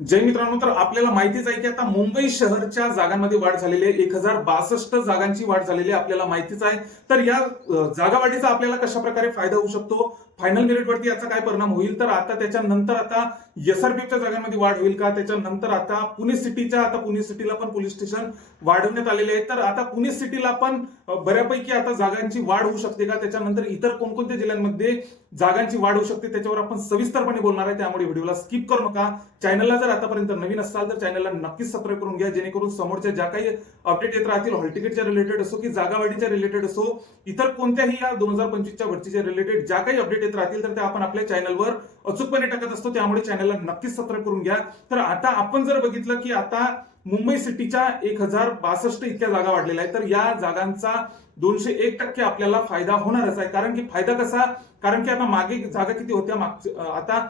जय मित्रांनो, तर आपल्याला माहितीच आहे की आता मुंबई शहरच्या जागांमध्ये वाढ झालेली आहे. 1062 जागांची वाढ झालेली आहे, आपल्याला माहितीच आहे. तर या जागा वाढीचा आपल्याला कशा प्रकारे फायदा होऊ शकतो, फायनल मेरिटवरती याचा काय परिणाम होईल, तर आता त्याच्यानंतर आता एसआरपीएफच्या जागांमध्ये वाढ होईल का, त्याच्यानंतर आता पुणे सिटीला पण पोलीस स्टेशन वाढवण्यात आलेले आहे. तर आता पुणे सिटीला पण बऱ्यापैकी आता जागांची वाढ होऊ शकते का, त्याच्यानंतर इतर कोणकोणत्या जिल्ह्यांमध्ये जागांची वाढ होऊ शकते त्याच्यावर आपण सविस्तरपणे बोलणार आहे. त्यामुळे व्हिडिओला स्किप करू नका. चॅनलला जर आतापर्यंत नवीन असाल तर चॅनलला नक्कीच सबस्क्राईब करून घ्या, जेणेकरून समोरच्या ज्या काही अपडेट येत राहतील, हॉल तिकीटच्या रिलेटेड असो की जागावाढीच्या रिलेटेड असो, इतर कोणत्याही या 2025च्या भरतीच्या रिलेटेड ज्या काही अपडेट येत राहतील तर त्या आपण आपल्या चॅनलवर अचूकपणे टाकत असतो. त्यामुळे चॅनलला नक्कीच सबस्क्राईब करून घ्या. तर आता आपण जर बघितलं की आता मुंबई सिटीच्या 1062 इतक्या जागा वाढलेल्या आहेत, तर या जागांचा 201% आपल्याला फायदा होणारच आहे. कारण की फायदा कसा, कारण की आता मागे जागा किती होत्या, आता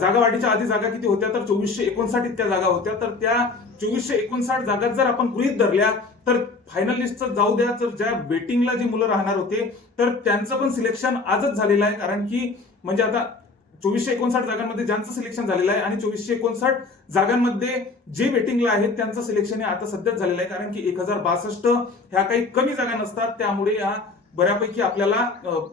जागा वाढीच्या आधी जागा किती होत्या, तर 2459 इतक्या जागा होत्या. तर त्या 2459 जागा जर आपण गृहीत धरल्या तर फायनल लिस्टचं जाऊ द्या, तर ज्या वेटिंगला जी मुलं राहणार होते तर त्यांचं पण सिलेक्शन आजच झालेलं आहे. कारण की म्हणजे आता 2459 जागांमध्ये ज्यांचं सिलेक्शन झालेलं आहे आणि 2459 जागांमध्ये जे वेटिंगला आहेत त्यांचं सिलेक्शन हे आता सध्याच झालेलं आहे. कारण की 1062 ह्या काही कमी जागा नसतात, त्यामुळे या बऱ्यापैकी आपल्याला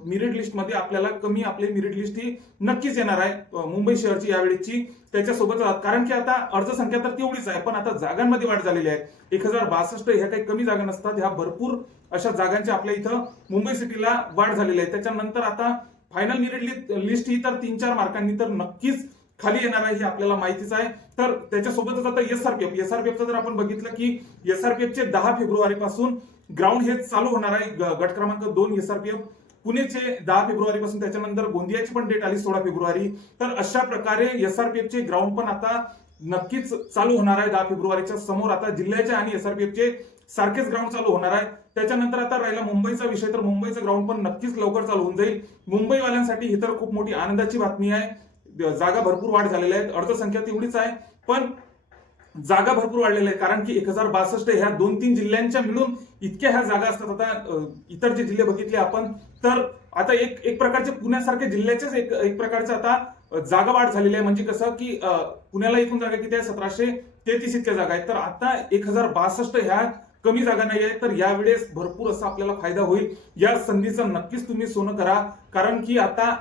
मेरिट लिस्टमध्ये आपल्याला कमी आपली मेरिट लिस्ट ही नक्कीच येणार आहे मुंबई शहरची यावेळीची. त्याच्यासोबत कारण की आता अर्जसंख्या तर तेवढीच आहे, पण आता जागांमध्ये वाढ झालेली आहे. 1062 ह्या काही कमी जागा नसतात, ह्या भरपूर अशा जागांची आपल्या इथं मुंबई सिटीला वाढ झालेली आहे. त्याच्यानंतर आता फायनल मेरिट लिस्ट ही तर 3-4 मार्कांनी तर नक्कीच खाली येणार आहे, हे आपल्याला माहितीच आहे. तर त्याच्यासोबतच आता एसआरपीएफचं जर आपण बघितलं की एसआरपीएफचे 10 फेब्रुवारी पासून ग्राउंड हे चालू होणार आहे. गट क्रमांक 2 एसआरपीएफ पुणेचे 10 फेब्रुवारी पासून, त्याच्यानंतर गोंदियाची पण डेट आली 16 फेब्रुवारी. तर अशा प्रकारे एसआरपीएफचे ग्राउंड पण आता नक्कीच चालू होणार आहे 10 फेब्रुवारीच्या समोर. आता जिल्ह्याचे आणि एसआरपीएफचे सारखेच ग्राउंड चालू होणार आहे. त्याच्यानंतर आता राहिला मुंबईचा विषय, तर मुंबईचं ग्राउंड पण नक्कीच लवकर चालू होऊन जाईल. मुंबईवाल्यांसाठी ही तर खूप मोठी आनंदाची बातमी आहे. जागा भरपूर वाढ झालेल्या आहेत, अर्जसंख्या तेवढीच आहे पण जागा भरपूर वाढलेल्या आहेत. कारण की 1062 ह्या 2-3 जिल्ह्यांच्या मिळून इतक्या ह्या जागा असतात. आता इतर जे जिल्हे बघितले आपण, तर आता एक प्रकारचे पुण्यासारख्या जिल्ह्याचेच एक प्रकारचे आता जागा वाढ झालेली आहे. म्हणजे कसं की पुण्याला एकूण जागा किती आहे, 1733 इतक्या जागा आहेत. तर आता 1062 ह्या कमी जागा नाही आहेत. तर यावेळेस भरपूर असा आपल्याला फायदा होईल. या संधीचा नक्कीच तुम्ही सोनं करा, कारण की आता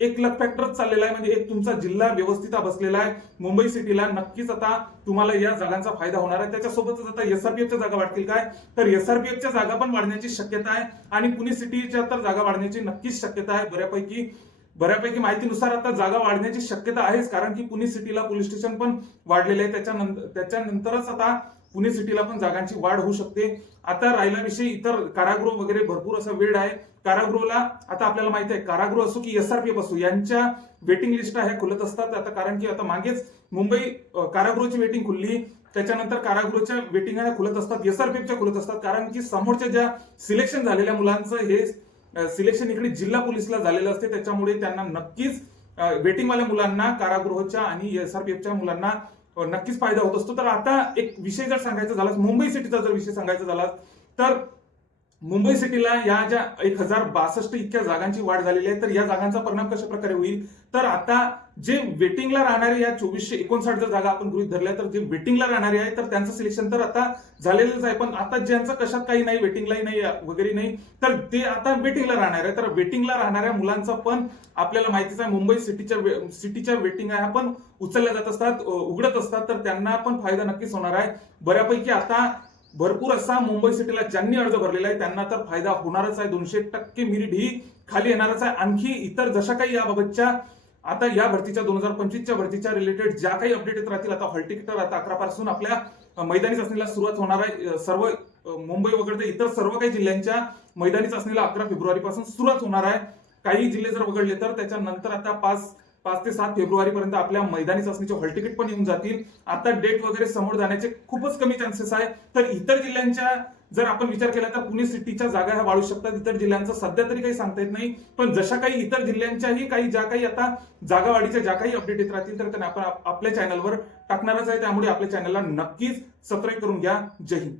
एक लक फॅक्टरच चाललेला आहे. म्हणजे एक तुमचा जिल्हा व्यवस्थित बसलेला आहे मुंबई सिटीला. नक्कीच आता तुम्हाला या जागांचा फायदा होणार आहे. त्याच्यासोबतच आता एसआरपीएफच्या जागा वाढतील काय, तर एसआरपीएफच्या जागा पण वाढण्याची शक्यता आहे आणि पुणे सिटीच्या तर जागा वाढण्याची नक्कीच शक्यता आहे. बऱ्यापैकी माहितीनुसार आता जागा वाढण्याची शक्यता आहेच, कारण की पुणे सिटीला पोलीस स्टेशन पण वाढलेले आहे. त्याच्यानंतरच आता पुणे सिटीला पण जागांची वाढ होऊ शकते. आता राहिला विषय इतर कारागृह वगैरे, भरपूर असा वेळ आहे कारागृहाला. आता आपल्याला माहिती आहे कारागृह असो की एसआरपीएफ असो, यांच्या वेटिंग लिस्ट ह्या खुलत असतात. आता कारण की आता मागेच मुंबई कारागृहाची वेटिंग खुलली, त्याच्यानंतर कारागृहाच्या वेटिंग ह्या खुलत असतात, एसआरपीएफच्या खुलत असतात. कारण की समोरच्या ज्या सिलेक्शन झालेल्या मुलांचं हे सिलेक्शन इकडे जिल्हा पोलीसला झालेलं असते, त्याच्यामुळे त्यांना नक्कीच वेटिंगवाल्या मुलांना कारागृहाच्या आणि एसआरपीएफच्या मुलांना नक्कीच फायदा होत असतो. तर आता एक विषय जर सांगायचा झाला, मुंबई सिटीचा जर विषय सांगायचा झाला, तर मुंबई सिटीला या ज्या 1062 इतक्या जागांची वाढ झालेली आहे, तर या जागांचा परिणाम कशा प्रकारे होईल, तर आता जे वेटिंगला राहणारे या 2459 जर जागा आपण गृहीत धरल्या, तर जे वेटिंगला राहणारे आहे तर त्यांचं सिलेक्शन तर आता झालेलंच आहे. पण आता ज्यांचं कशात काही नाही, वेटिंगलाही नाही वगैरे नाही, तर ते आता वेटिंगला राहणार आहे. तर वेटिंगला राहणाऱ्या मुलांचा पण आपल्याला माहितीच आहे, मुंबई सिटीच्या वेटिंग आहे पण उचलल्या जात असतात, उघडत असतात, तर त्यांना पण फायदा नक्कीच होणार आहे. बऱ्यापैकी आता भरपूर असा मुंबई सिटीला ज्यांनी अर्ज भरलेला आहे त्यांना तर फायदा होणारच आहे. 200% मेरिट ही खाली येणारच आहे. आणखी इतर जशा काही याबाबतच्या आता या भरतीच्या 2025च्या भरतीच्या रिलेटेड ज्या काही अपडेट येत राहतील, आता हॉल तिकीटर आता 11 पासून आपल्या मैदानी चाचणीला सुरुवात होणार आहे. सर्व मुंबई वगळता इतर सर्व काही जिल्ह्यांच्या मैदानी चाचणीला 11 फेब्रुवारी पासून सुरुवात होणार आहे. काही जिल्हे जर वगळले तर त्याच्यानंतर आता 5 ते 7 फेब्रुवारी पर्यंत आपल्या मैदानी चाचणीचे हॉल तिकीट पण येऊन जातील. आता डेट वगैरे समोर जाण्याचे खूपच कमी चान्सेस आहे. तर इतर जिल्ह्यांच्या जर आपण विचार केला तर पुणे सिटीच्या जागा ह्या वाढू शकतात. इतर जिल्ह्यांचं सध्या तरी काही सांगता येत नाही, पण जशा काही इतर जिल्ह्यांच्याही काही ज्या काही आता जागा वाढीच्या ज्या काही अपडेट येत राहतील तर त्यांना आपण आपल्या चॅनलवर टाकणारच आहे. त्यामुळे आपल्या चॅनलला नक्कीच सबस्क्राईब करून घ्या. जय हिंद.